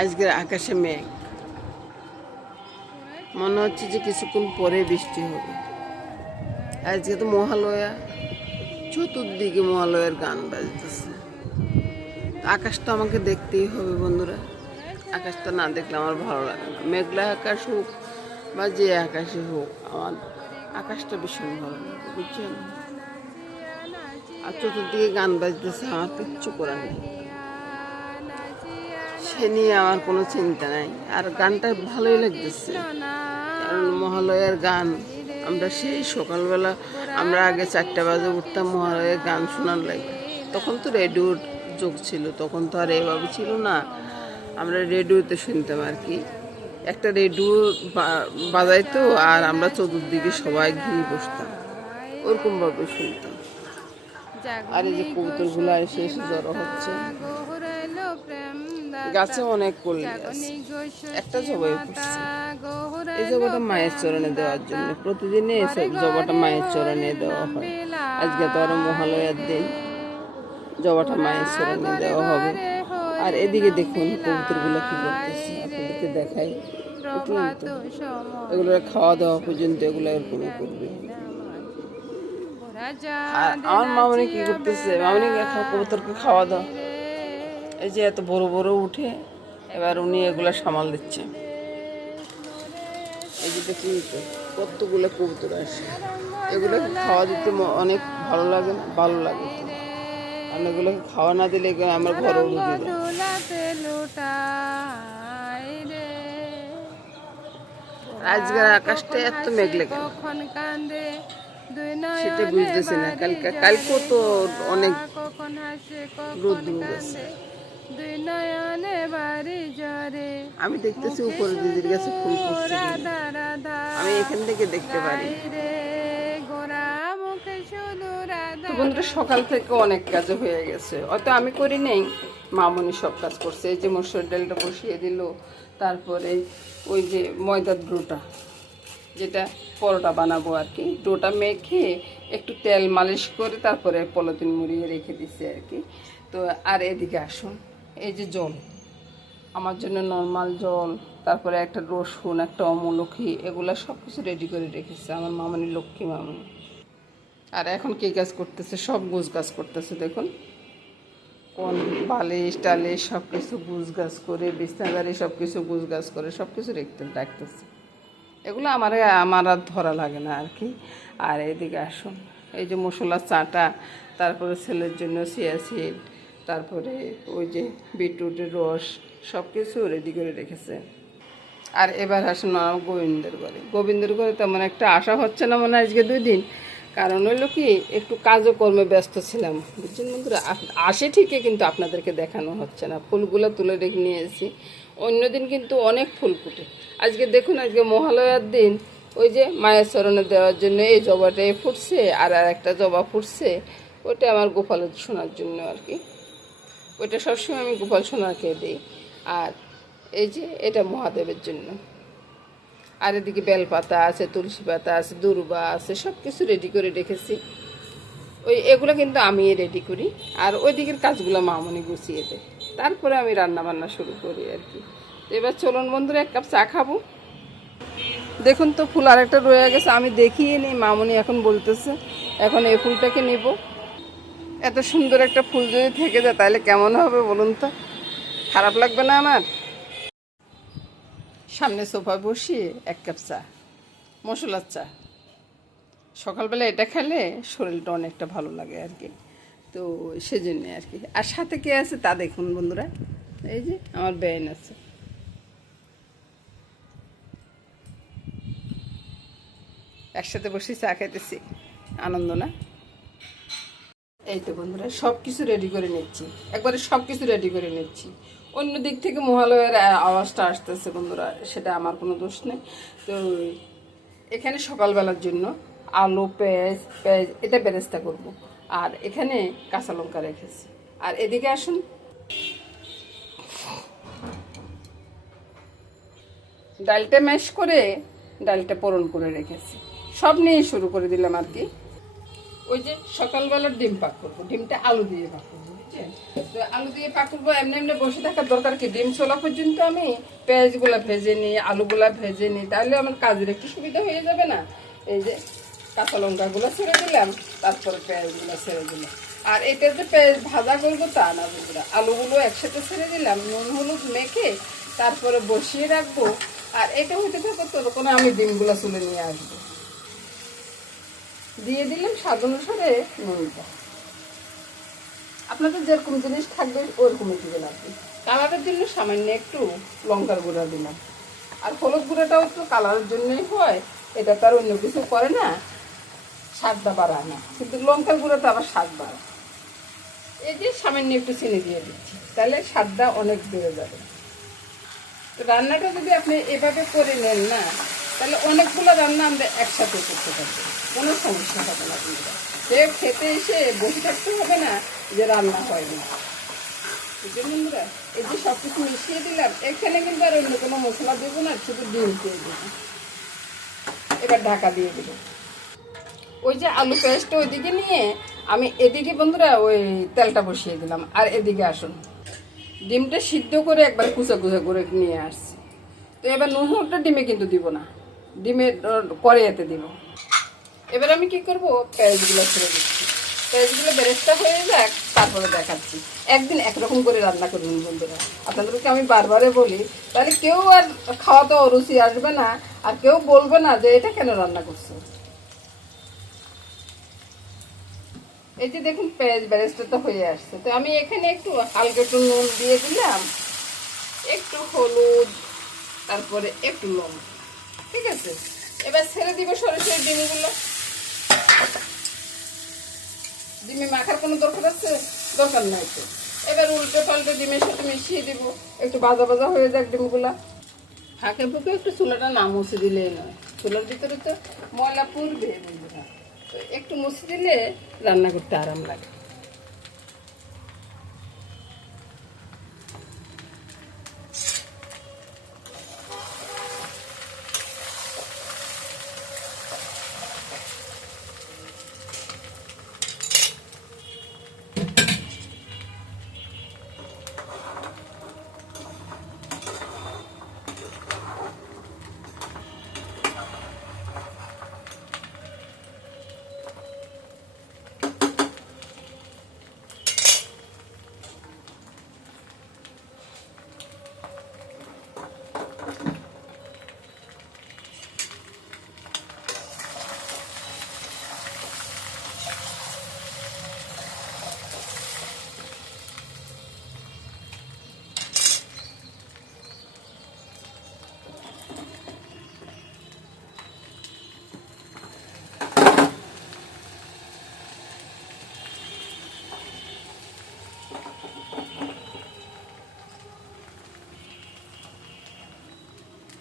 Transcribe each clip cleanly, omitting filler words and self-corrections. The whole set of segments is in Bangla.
আজকের আকাশে মেঘ, মনে হচ্ছে যে কিছুক্ষণ পরে বৃষ্টি হবে। আজকে তো মহালয়া, চতুর্দিকে মহালয়ার গান বাজতেছে। আকাশটা আমাকে দেখতেই হবে বন্ধুরা, আকাশটা না দেখলে আমার ভালো লাগে না। মেঘলা আকাশ হোক বা যে আকাশে হোক, আমার আকাশটা ভীষণ ভালো লাগে, বুঝছেন। আর চতুর্দিকে গান বাজতেছে, আমার কিচ্ছু করার নেই, সে নিয়ে আমার কোনো চিন্তা নাই। আর গানটা ভালোই লাগতেছে, কারণ মহালয়ার গান আমরা সেই সকালবেলা, আমরা আগে 4টা বাজে উঠতাম মহালয়ার গান শোনার লাগে। তখন তো রেডিওর যুগ ছিল, তখন তো আর এভাবে ছিল না। আমরা রেডিওতে শুনতাম আর কি, একটা রেডিও বাজাইতো আর আমরা চতুর্দিকে সবাই ঘিরে বসতাম, ওরকমভাবে শুনতাম। আর এই যে কবুতরগুলো এসে এসে জড়ো হচ্ছে। গাছে অনেক কলি আছে, একটা জবাই করছে। এই জবাটা মায়ের চরণে দেওয়ার জন্য প্রতিদিনে এই জবাটা মায়ের চরণে দেওয়া হয়। আজকে তো আরো মহালয়ার দিন, জবাটা মায়ের চরণে দেওয়া হবে। আর এদিকে দেখুন কবুতরগুলো কি করতেছে, আপনাদেরকে দেখাই। এগুলো খাওয়া দাওয়া পর্যন্ত এগুলো এরকম করবে। আর আমার মামনি কি করতেছে, মামনি কবুতরকে খাওয়া দাওয়া, এই যে এত বড় বড় উঠে, এবার উনি এগুলা সামাল দিচ্ছে। এই যে দেখুন তো কতগুলো কবুতর আসে, এগুলো খাওয়া দিতে অনেক ভালো লাগে, ভালো লাগে। আর এগুলোকে খাওয়া না দিলে আমার ঘরেও ঢুকে যায়। আজকের আকাশটা এত মেঘলে কেন সেটা বুঝতেছি না। কালকেও তো অনেক রোদ গেছে। আমি দেখতেছি উপরে দিদির কাছে ফুল ফুটছে, আমি এখান থেকে দেখতে পারি। তো বন্ধুরা সকাল থেকে অনেক কাজ হয়ে গেছে, হয়তো আমি করি নেই, মামনি সব কাজ করছে। এই যে মসুর ডালটা বসিয়ে দিল, তারপরে ওই যে ময়দার ডোটা, যেটা পরোটা বানাবো আর কি, ডোটা মেখে একটু তেল মালিশ করে তারপরে পলিথিন মুড়িয়ে রেখে দিচ্ছে আর কি। তো আর এদিকে আসুন, এই যে জল, আমার জন্য নর্মাল জল, তারপরে একটা রসুন, একটা অমলখি, এগুলো সব কিছু রেডি করে রেখেছে আমার মামনি, লক্ষ্মী মামনি। আর এখন কী কাজ করতেছে, সব গুছ গাছ করতেছে। দেখুন কোন বালিশ টালিশ সব কিছু গুছ গাছ করে, বিছনাদারি সব কিছু গুছ গাছ করে সব কিছু রাখতেছে। এগুলো আমার আর ধরা লাগে না আর কি। আর এদিকে আসুন, এই যে মশলার চাটা, তারপরে ছেলের জন্য চিয়া সিড, তারপরে ওই যে বিটরুটের রস, সব কিছু রেডি করে রেখেছে। আর এবার আসুন আমার গোবিন্দের ঘরে তেমন একটা আশা হচ্ছে না মনে হয় আজকে 2 দিন, কারণ হইলো কি একটু কাজকর্মে ব্যস্ত ছিলাম, বুঝছেন বন্ধুরা। আসে ঠিকই, কিন্তু আপনাদেরকে দেখানো হচ্ছে না। ফুলগুলো তুলে রেখে নিয়েছি, অন্যদিন কিন্তু অনেক ফুল ফুটে। আজকে দেখুন, আজকে মহালয়ার দিন, ওই যে মায়ের চরণে দেওয়ার জন্য এই জবাটাই ফুটছে, আর একটা জবা ফুটছে, ওইটা আমার গোপালের শোনার জন্য আর কি। ওইটা সবসময় আমি গোপাল সোনাকে দিই। আর এই যে এটা মহাদেবের জন্য। আর এদিকে বেলপাতা আছে, তুলসী পাতা আছে, দুর্বা আছে, সব কিছু রেডি করে রেখেছি। এগুলো কিন্তু আমি রেডি করি, আর ওই দিকের কাজগুলো মামনি গুছিয়ে দেয়, তারপরে আমি রান্না বান্না শুরু করি আর কি। এবার চলুন বন্ধুরা, 1 কাপ চা খাবো। দেখুন তো ফুল আরেকটা রয়ে গেছে, আমি দেখিয়ে নিই। মামনি এখন বলতেছে এখন এই ফুলটাকে নিব। এত সুন্দর একটা ফুল যদি থেকে যায় তাহলে কেমন হবে বলুন তো, খারাপ লাগবে না আমার? সামনে সোফায় বসিয়ে 1 কাপ চা, মশলার চা, সকালবেলা এটা খেলে শরীরটা অনেকটা ভালো লাগে আর কি। তো সেজন্য আর কি। আর সাথে কে আছে তা দেখুন বন্ধুরা, এই যে আমার বেআইন আছে। একসাথে বসে চা খাইতেছি, আনন্দ না? এই তো বন্ধুরা সব কিছু রেডি করে নিচ্ছি, একবারে সব কিছু রেডি করে নিচ্ছি। অন্য দিক থেকে মহালয়ার আওয়াজটা আসতেছে বন্ধুরা, সেটা আমার কোনো দোষ নেই। তো এখানে সকালবেলার জন্য আলু, পেঁয়াজ এটা বেরেস্তা করব। আর এখানে কাঁচা লঙ্কা রেখেছি। আর এদিকে আসুন, ডালটা ম্যাশ করে ডালটা পোড়ন করে রেখেছি। সব নিয়ে শুরু করে দিলাম আর কি। ওই যে সকালবেলার ডিম পাক করবো, ডিমটা আলু দিয়ে পাক করবো। বুঝছেন? তো আলু দিয়ে পাক করবো, এমনি এমনি বসে থাকার দরকার কি? ডিম ছোলা পর্যন্ত আমি পেঁয়াজগুলা ভেজে নিই, আলুগুলা ভেজে নিই, তাহলে আমার কাজের একটু সুবিধা হয়ে যাবে না? এই যে কাঁচা লঙ্কাগুলো ছেড়ে দিলাম, তারপরে পেঁয়াজগুলো ছেড়ে দিলাম। আর এটা যে পেঁয়াজ ভাজা করবো তা না বন্ধুরা, আলুগুলো একসাথে ছেড়ে দিলাম, নুন হলুদ মেখে তারপরে বসিয়ে রাখবো। আর এটা হইতে থাকো ততক্ষণ আমি ডিমগুলো তুলে নিয়ে আসবো। দিয়ে দিলাম স্বাদ অনুসারে নুনটা, আপনাদের যেরকম জিনিস থাকবে ওরকমই দিবেন আপনি। কালারের জন্য সামান্য একটু লঙ্কার গুঁড়া দিলাম, আর হলুদ গুঁড়াটাও তো কালারের জন্যই হয়, এটা তো আর অন্য কিছু করে না, স্বাদটা বাড়ায় না, কিন্তু লঙ্কার গুঁড়াটা আবার স্বাদ বাড়ায়। এই যে সামান্য একটু চিনি দিয়ে দিচ্ছি, তাহলে স্বাদটা অনেক বেড়ে যাবে। তো রান্নাটা যদি আপনি এভাবে করে নেন না, তাহলে অনেকগুলো রান্না আমরা একসাথে করতে পারবো, কোনো সমস্যা হবে না। কিন্তু সে খেতে এসে বসে থাকতে হবে না যে রান্না হয়নি। বন্ধুরা, এই যে সব কিছু মিশিয়ে দিলাম, এখানে কিন্তু আর অন্য কোনো মশলা দেবো না, শুধু ডিম দিয়ে দেবো। এবার ঢাকা দিয়ে দেবো। ওই যে আলু পেস্টটা ওইদিকে নিয়ে আমি এদিকে বন্ধুরা ওই তেলটা বসিয়ে দিলাম, আর এদিকে আসুন ডিমটা সিদ্ধ করে একবার কুচা কুচা করে নিয়ে আসছি। তো এবার নুন হলুদটা ডিমে কিন্তু দিব না, ডিমের কড়াইতে দিব। এবার আমি কি করব, পেঁয়াজগুলো ছেড়ে দিচ্ছি, পেঁয়াজগুলো বেরেস্তা হয়ে যাক, তারপরে দেখাচ্ছি। একদিন একরকম করে রান্না করবেন বন্ধুরা, আপনাদেরকে আমি বারবারে বলি, তাহলে কেউ আর খাওয়াতে অরুচি আসবে না, আর কেউ বলবে না যে এটা কেন রান্না করছো। এই যে দেখুন পেঁয়াজ বেরেস্তাটা হয়ে আসছে। তো আমি এখানে একটু হালকা একটু নুন দিয়ে দিলাম, একটু হলুদ, তারপরে একটু লবণ, ঠিক আছে। এবার ছেড়ে দিব সরাসরি ডিমগুলো। ডিমে মাখার কোনো দরকার আছে? দরকার নাই তো। এবার উল্টে পাল্টে ডিমের সাথে মিশিয়ে দিব, একটু ভাজা ভাজা হয়ে যাক ডিমগুলা। ফাঁকে ফুঁকে একটু চুলাটা না মুছে দিলেই নয়, চুলার ভিতরে তো ময়লা পড়বে বন্ধুরা, তো একটু মুছে দিলে রান্না করতে আরাম লাগে।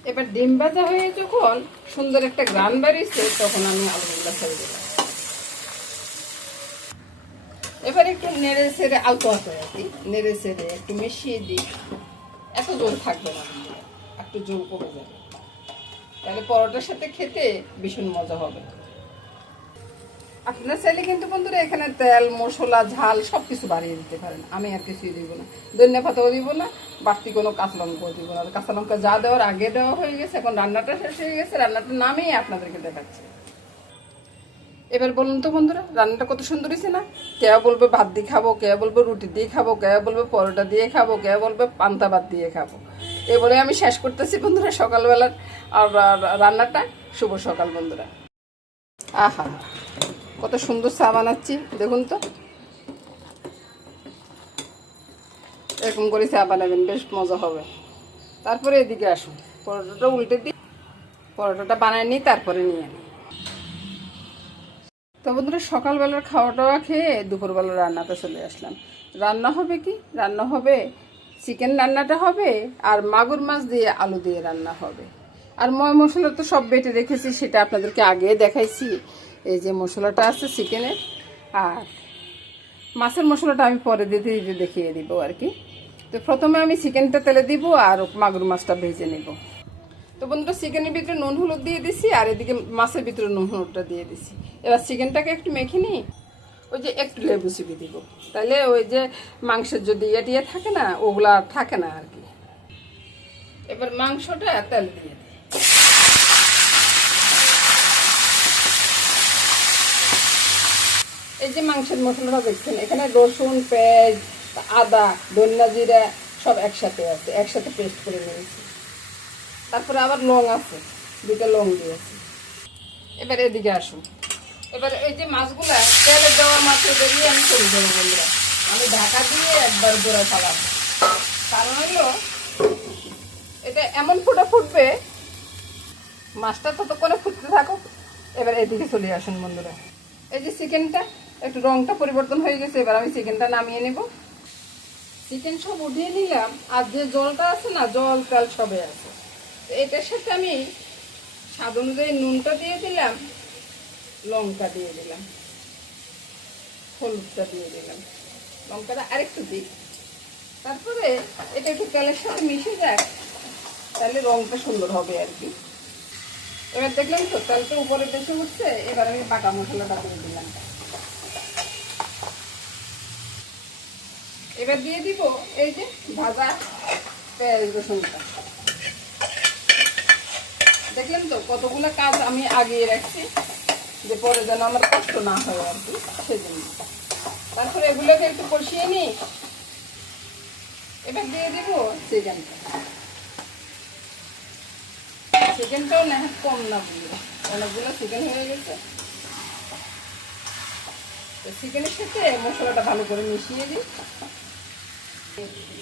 এবার ডিম ভাজা হয়ে যখন সুন্দর একটা গ্রান বেরিয়েছে, তখন আমি আলুগুলো ছেড়ে দিলাম। এবার একটু নেড়ে ছেড়ে আলতো হাতে রাখি, নেড়ে ছেড়ে একটু মিশিয়ে দিই। এত জোর থাকবে না, একটু জোর কমে যাবে, তাহলে পরোটার সাথে খেতে ভীষণ মজা হবে। আপনারা চাইলে কিন্তু বন্ধুরা এখানে তেল মশলা ঝাল সবকিছু বাড়িয়ে দিতে পারেন, আমি আর কিছুই দিব না, ধনিয়া পাতাও দিব না, বাড়তি কোনো কাঁচা লঙ্কাও দিব না। কাঁচা লঙ্কা যা দেওয়ার আগে দেওয়া হয়ে গেছে, এখন রান্নাটা শেষ হয়ে গেছে, রান্নাটা নামেই আপনাদেরকে দেখাচ্ছে। এবার বলুন তো বন্ধুরা, রান্নাটা কত সুন্দর হয়েছে না? কেউ বলবে ভাত দিয়ে খাবো, কেউ বলবে রুটি দিয়ে খাবো, কেউ বলবে পরোটা দিয়ে খাবো, কেউ বলবে পান্তা ভাত দিয়ে খাবো। এই বলে আমি শেষ করতেছি বন্ধুরা সকালবেলার আর রান্নাটা। শুভ সকাল বন্ধুরা। আহা, কত সুন্দর চা বানাচ্ছি দেখুন তো, এরকম করে চা বানাবেন, বেশ মজা হবে। তারপরে এদিকে আসুন, পরোটাটা উল্টে দিই, পরোটাটা বানায় নিই, তারপরে নিয়ে নিই। তো বন্ধুরা সকালবেলার খাওয়া টাওয়া খেয়ে দুপুরবেলা রান্নাতে চলে আসলাম। রান্না হবে কি? রান্না হবে চিকেন, রান্নাটা হবে আর মাগুর মাছ দিয়ে আলু দিয়ে রান্না হবে। আর ময় মশলা তো সব বেটে রেখেছি, সেটা আপনাদেরকে আগে দেখাইছি। এই যে মশলাটা আছে চিকেনের, আর মাছের মশলাটা আমি পরে দিতে দিতে দেখিয়ে দিব আর কি। তো প্রথমে আমি চিকেনটা তেলে দিব আর মাগুর মাছটা ভেজে নেব। তো বন্ধুরা চিকেনের ভিতরে নুন হলুদ দিয়ে দিছি, আর এদিকে মাছের ভিতরে নুন হলুদটা দিয়ে দিছি। এবার চিকেনটাকে একটু মেখে নিই। ওই যে একটু লেবু চিপে দিব, তাহলে ওই যে মাংসের যদি ইয়ে থাকে না, ওগুলা আর থাকে না আর কি। এবার মাংসটা তেল দিয়ে দিই। এই যে মাংসের মশলাটা দেখছেন, এখানে রসুন, পেঁয়াজ, আদা, ধনিয়া, জিরা সব একসাথে আছে, একসাথে পেস্ট করে নিয়েছি। তারপরে আবার লং আছে, 2টা লং দিয়েছি। এবার এদিকে আসুন। এবার এই যে মাছগুলা তেলে দেওয়া মাছ দিয়ে আমি করে দেবো বন্ধুরা। আমি ঢাকা দিয়ে একবার গোড়া চালাবো, কারণ হলো এটা এমন ফুটবে, মাছটা ততক্ষণে ফুটতে থাকুক। এবার এদিকে চলে আসুন বন্ধুরা। এই যে চিকেনটা একটু রংটা পরিবর্তন হয়ে গেছে, এবার আমি চিকেনটা নামিয়ে নেব। চিকেন সব উঠিয়ে নিলাম, আর যে জলটা আছে না, জল তেল সবে আছে। এটার সাথে আমি স্বাদ অনুযায়ী নুনটা দিয়ে দিলাম, লঙ্কা দিয়ে দিলাম, হলুদটা দিয়ে দিলাম, লঙ্কাটা আরেকটু দিই। তারপরে এটা একটু তেলের সাথে মিশে যাক, তাহলে রংটা সুন্দর হবে আর কি। এবার দেখলাম তো তেলটা উপরে বেশি উঠছে, এবার আমি বাটা মশলাটা দিয়ে দিলাম। এবার দিয়ে দিব এই যে ভাজা পেঁয়াজ রসুনটা। দেখলেন তো কতগুলো কাজ আমি আগিয়ে রাখছি, যে পরে যেন আমার কষ্ট না হয় আর কি, সেজন্য। তারপরে এগুলোকে একটু কষিয়ে নিই। এবার দিয়ে দিব চিকেনটা। চিকেনটাও না কম না, বুঝলো অনেকগুলো চিকেন হয়ে গেছে। চিকেনের সাথে মশলাটা ভালো করে মিশিয়ে দিই।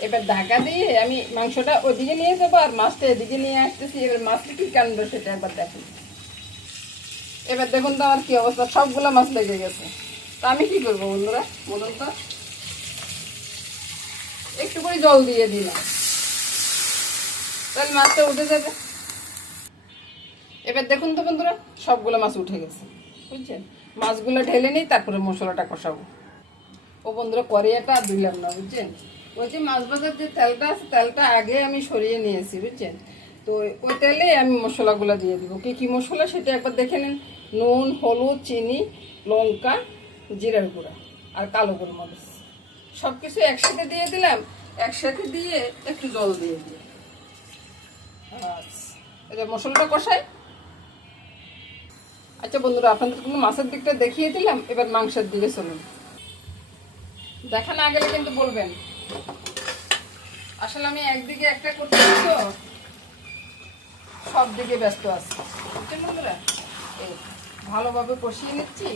এবার ঢাকা দিয়ে আমি মাংসটা ওদিকে নিয়ে যাবো, আর মাছটা এদিকে নিয়ে আসতেছি। এবার মাছটা কি কাণ্ড সেটা একবার দেখুন। এবার দেখুন তো আমার কি অবস্থা, সবগুলো মাছ লেগে গেছে। তা আমি কি করবো বন্ধুরা বলুন তো, একটু করে জল দিয়ে দিলাম, তাহলে মাছটা উঠে যাবে। এবার দেখুন তো বন্ধুরা, সবগুলো মাছ উঠে গেছে, বুঝছেন। মাছগুলো ঢেলে নিই, তারপরে মশলাটা কষাবো। ও বন্ধুরা, কড়াইটা আর দিলাম না, বুঝছেন। ওই যে মাছ ভাজার যে তেলটা আছে, তেলটা আগে আমি সরিয়ে নিয়েছি, বুঝছেন। তো ওই তেলে আমি মশলাগুলো দিয়ে দিব। কি কি মশলা সেটা একবার দেখে নিন। নুন, হলুদ, চিনি, লঙ্কা, জিরার গুঁড়া আর কালো গোলমরিচ সব কিছু একসাথে দিয়ে দিলাম। একসাথে দিয়ে একটু জল দিয়ে দিই। আচ্ছা, মশলাটা কষাই। আচ্ছা বন্ধুরা, আপনাদের কোনো মাছের দিকটা দেখিয়ে দিলাম, এবার মাংসের দিকে চলুন। দেখা না গেলে কিন্তু বলবেন। আসলে আমি একদিকে একটা করতে তো সব দিকে ব্যস্ত আছি, বুঝছেন বন্ধুরা। এই ভালোভাবে কষিয়ে নিচ্ছি।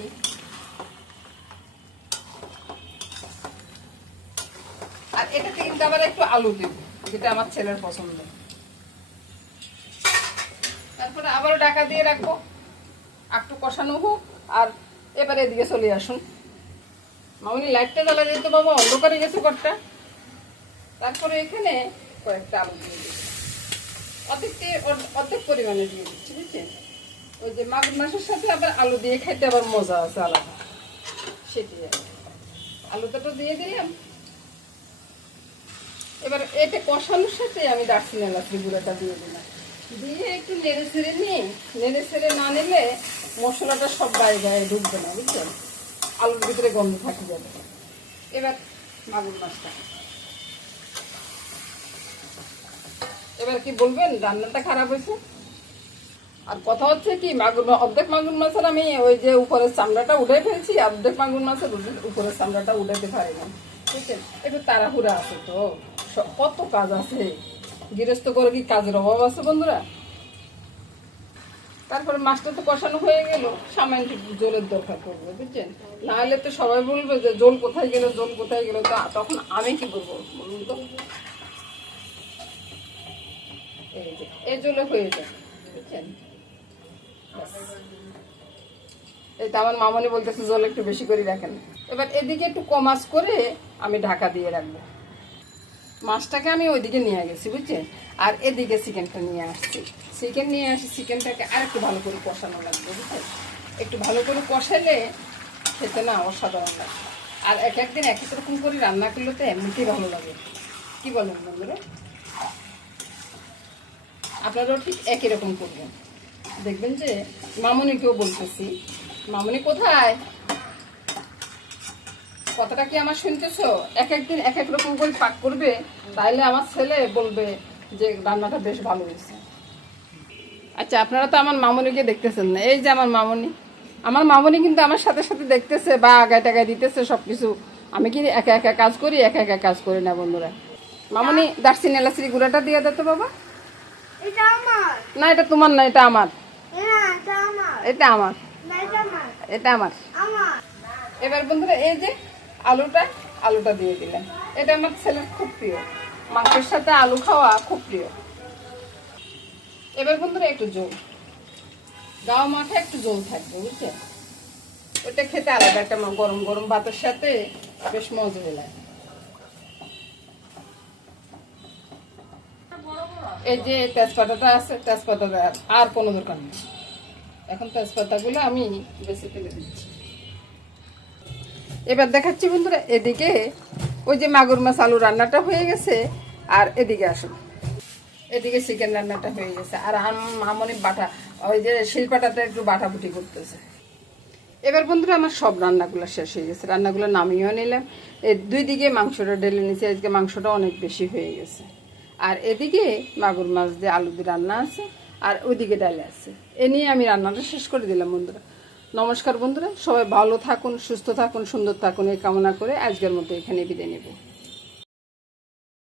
আর এটাতে কিন্তু আবার একটু আলু দেব, যেটা আমার ছেলের পছন্দ। তারপরে আবারও ঢাকা দিয়ে রাখবো, একটু কষানো হোক। আর এবারে এদিকে চলে আসুন। মামনি লাইটটা জ্বালা যেত বাবা, অন্ধকারে গেছে ঘরটা। তারপরে এখানে কয়েকটা আলু দিয়ে দিচ্ছি, অর্ধেক পরিমাণে দিয়ে দিচ্ছি, বুঝছেন। ওই যে মাগুর মাছের সাথে আবার আলু দিয়ে খাইতে আবার মজা আছে আলাদা, সেটি আলুটা তো দিয়ে দিলাম। এবার এটা কষানোর সাথে আমি দারচিনি এলাচি গুঁড়োটা দিয়ে দিলাম, দিয়ে একটু নেড়ে ছেড়ে নিই। নেড়ে ছেড়ে না নিলে মশলাটা সব গায়ে গায়ে ঢুকবে না, বুঝছেন। আলুর ভিতরে গন্ধ থাকি যাবে। এবার মাগুর মাছটা, এবার কি বলবেন রান্নাটা খারাপ হয়েছে। আর কথা হচ্ছে কি, অর্ধেক মাগুর মাছের আমি ওই যে উপরের চামড়াটা উঠে ফেলছি, অর্ধেক মাগুর মাছের উপরের চামড়াটা উঠাতে পারি না, বুঝছেন। একটু তাড়াহুড়া আছে তো, কত কাজ আছে, গৃহস্থ করে কি কাজের অভাব আছে বন্ধুরা। তারপরে মাছটা তো কষানো হয়ে গেল, সামান্য জলের দরকার পড়বে, বুঝছেন। না হলে তো সবাই বলবে যে জল কোথায় গেল, জল কোথায় গেল। তা তখন আমি কি করবো বলুন তো। এই জলে হয়ে যাবে, বুঝছেন। এইটা আমার মামনি বলতেছে জল একটু বেশি করে রাখেন। এবার এদিকে একটু কম আঁচ করে আমি ঢাকা দিয়ে রাখবো। মাছটাকে আমি ওইদিকে নিয়ে গেছি, বুঝছেন। আর এদিকে চিকেনটা নিয়ে আসছি। চিকেন নিয়ে আসি, চিকেনটাকে আর একটু ভালো করে কষানো লাগবে, বুঝছেন। একটু ভালো করে কষালে খেতে না অসাধারণ লাগে। আর এক একদিন এক এক রকম করে রান্না করলে তো এমনিতেই ভালো লাগে, কি বলেন বন্ধুরা। আপনারাও ঠিক একই রকম করবেন, দেখবেন যে। মামনিকেও বলতেছি, মামনি কোথায়, কথাটা কি আমার শুনতেছো? এক একদিন এক এক রকম করে পাক করবে, তাইলে আমার ছেলে বলবে যে রান্নাটা বেশ ভালো হয়েছে। আচ্ছা, আপনারা তো আমার মামুনিকে দেখতেছেন না। এই যে আমার মামুনি কিন্তু আমার সাথে সাথে দেখতেছে বা আগায় টাগায় দিতেছে সবকিছু। আমি কি একা একা কাজ করি? একা একা কাজ করি না বন্ধুরা। মামুনি দারচিনি এলাচি গুঁড়াটা দিয়ে দে তো বাবা। এটা আমার না, এটা তোমার না, এটা আমার। না এটা আমার এটা আমার। না এটা আমার এটা আমার। আমার এবার বন্ধুরা এই যে আলুটা দিয়ে দিলাম। এটা আমার ছেলের খুব প্রিয়, মাংসের সাথে আলু খাওয়া খুব প্রিয়। এবার বন্ধুরা একটু জল, গাও মাখা একটু জল থাকবে, বুঝছেন? ওটা খেতে আলাদা একটা গরম গরম ভাতের সাথে বেশ মজা লাগে। এই যে তেজপাতাটা আছে, তেজপাতাটা আর কোনো দরকার নেই। এখন তেজপাতাগুলো আমি বেশি ফেলে দিচ্ছি। এবার দেখাচ্ছি বন্ধুরা, এদিকে ওই যে মাগুর মাছ আলু রান্নাটা হয়ে গেছে, আর এদিকে আসুন, এদিকে চিকেন রান্নাটা হয়ে গেছে, আর মামনি বাটা ওই যে শিলপাটাতে একটু বাটাবুটি করতেছে। এবার বন্ধুরা আমার সব রান্নাগুলো শেষ হয়ে গেছে, রান্নাগুলো নামিয়েও নিলাম। এই দুই দিকে মাংসটা ঢেলে নিয়েছি, আজকে মাংসটা অনেক বেশি হয়ে গেছে। আর এদিকে মাগুর মাছ দিয়ে আলু দিয়ে রান্না আছে, আর ওইদিকে ডালে আছে। এ নিয়ে আমি রান্নাটা শেষ করে দিলাম বন্ধুরা। নমস্কার বন্ধুরা, সবাই ভালো থাকুন, সুস্থ থাকুন, সুন্দর থাকুন এই কামনা করে আজকের মতো এখানে বিদায় নেব।